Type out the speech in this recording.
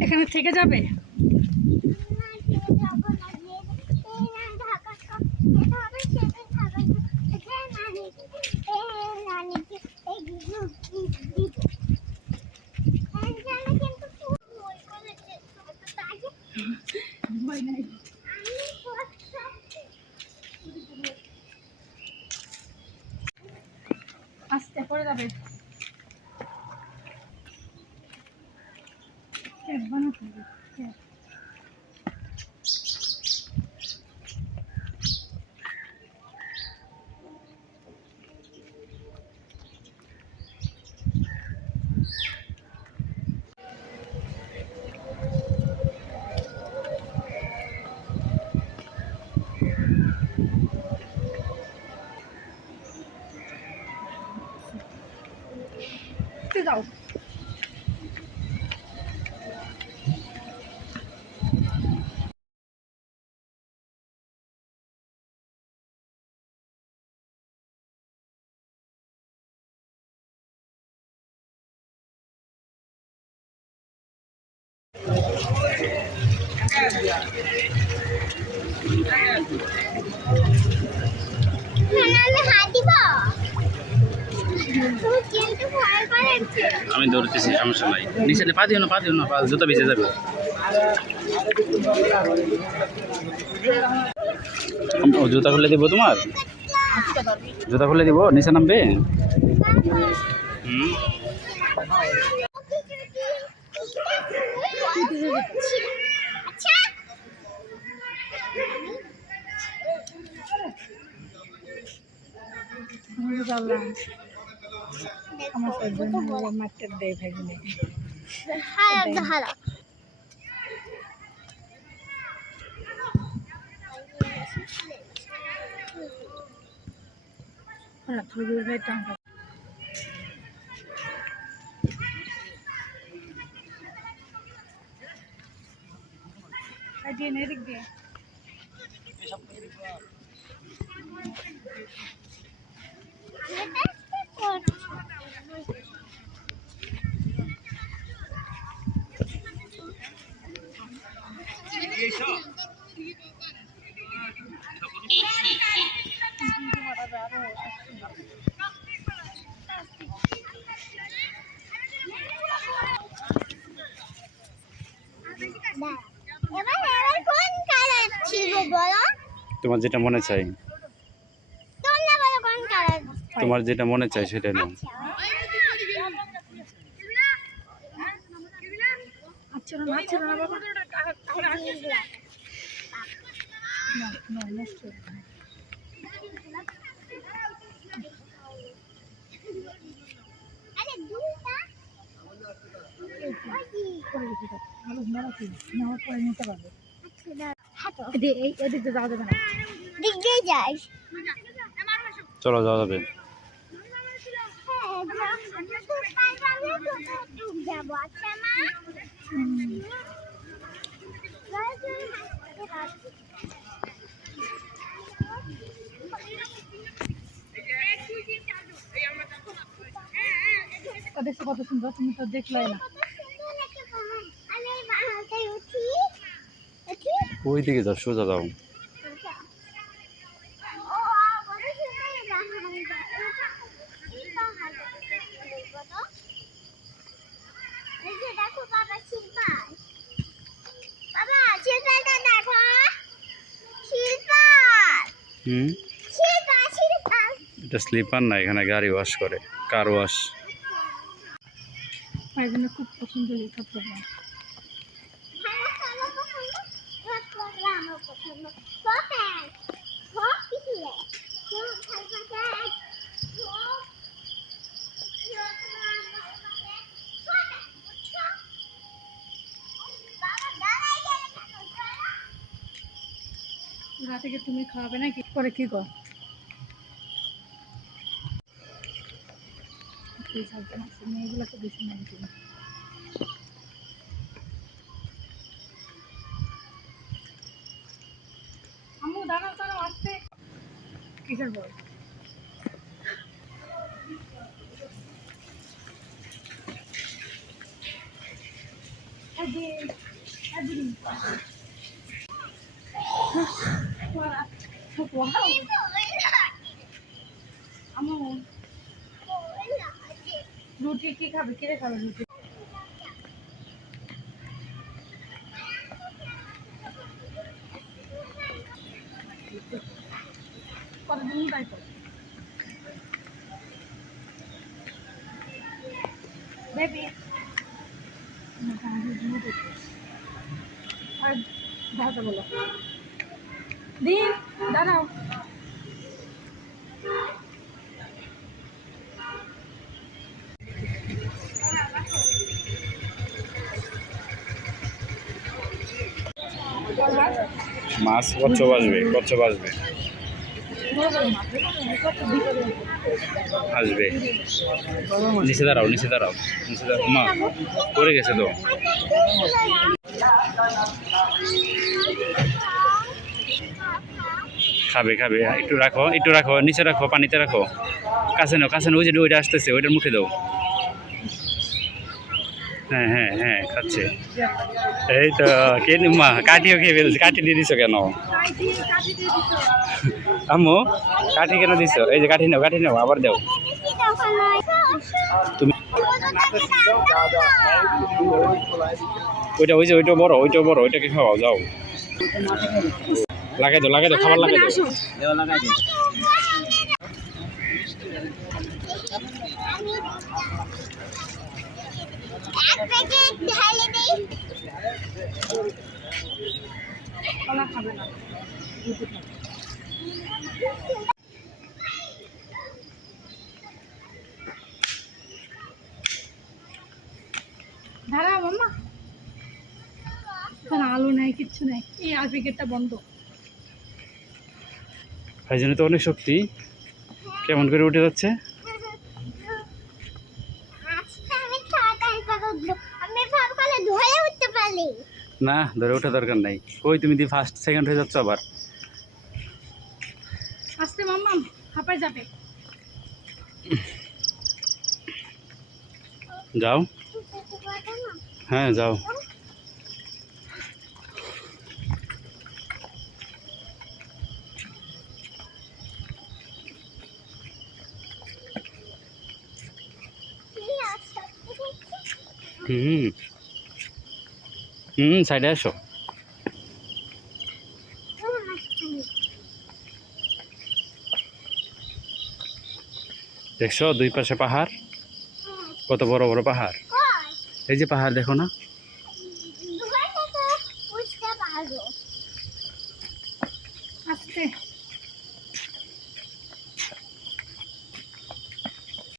এখানে থেকে যাবে আস্তে পড়ে যাবে ক্যাব বানাতে আমি দৌড়তেছি সমস্যা নাই। নিচে পা দিও না পা দিও না পা জুতো ভিজে যাবে। জুতা খুলে দিব তোমার? জুতা খুলে দিব? নিচে নামবে? হুম। বললাম আমার সজন দেয় ভাগিনে হ্যাঁ থুজুর ভাই টাকা দিয়ে নে দিয়ে এবার আমার কোন কালার ছিল বলো তোমার যেটা মনে চাই তোর না বলো কোন কালার তোমার যেটা মনে চাই সেটা নাও আচ্ছা আচ্ছা চলো যাওয়া যাবে আচ্ছা কত সুন্দর তুমি তো দেখলাই ওই দিকে যাও সোজা যাও ও বড় সুন্দর বাহাতে এই যে দেখো বাবা শিল্পার বাবা শিল্পাটা দেখো শিল্পার হুম? এটা স্লিপার না এখানে গাড়ি ওয়াশ করে কার ওয়াশ খুব পছন্দ রাতে থেকে তুমি খাওয়াবে না কি করে? কি কর এই মেয়েগুলো তো বেশি নাই তুমি দাঁড়াও, আসতে। কিসের বল? রুটি কি খাবে? কিরে খাবে রুটি? কতদিন তাই তো বেবি আর ভাষা বলো। দিন দাঁড়াও মাছ কচ্ছপ আসবে কচ্ছপ আসবে। আসবে। নিচে দাঁড়াও নিচে দাঁড়াও নিচে দাঁড়াও। মা, পড়ে গেছে তো। খাবে খাবে। একটু রাখো একটু রাখো, নিচে রাখো, পানিতে রাখো। কাছে নাও কাছে নাও ওই যে ওইটা আসতেছে, ওইটার মুখে দাও। হ্যাঁ হ্যাঁ হ্যাঁ খাচ্ছে। এই তো, কে মা, কাঠিও খেয়ে ফেলছে। কাঠি দিয়ে দিছো কেন? আম্মু, কাঠি কেন দিছো? এই যে কাঠি নাও কাঠি নাও, আবার দাও। তুমি ওইটা, ওই যে ওইটা বড় ওইটা বড়, ওইটাকে খাওয়াও, যাও। লাগাই দাও লাগাই দাও খাবার লাগাই দাও। দাঁড়াও মাম্মা। আলু নাই কিচ্ছু নাই। এই আর প্যাকেটটা বন্ধ। ভাইজানে তো অনেক শক্তি। কেমন করে উঠে যাচ্ছে? না ধরে ওঠা দরকার নাই। কই তুমি দি ফার্স্ট সেকেন্ড হয়ে যাচ্ছ আবার। আসতে মাম্মা হাঁপায় যাবে। যাও। হ্যাঁ যাও। হুম হুম সাইডে আসো দেখছ দুই পাশে পাহাড়। কত বড় বড় পাহাড়? এই যে পাহাড় দেখো না। আসতে।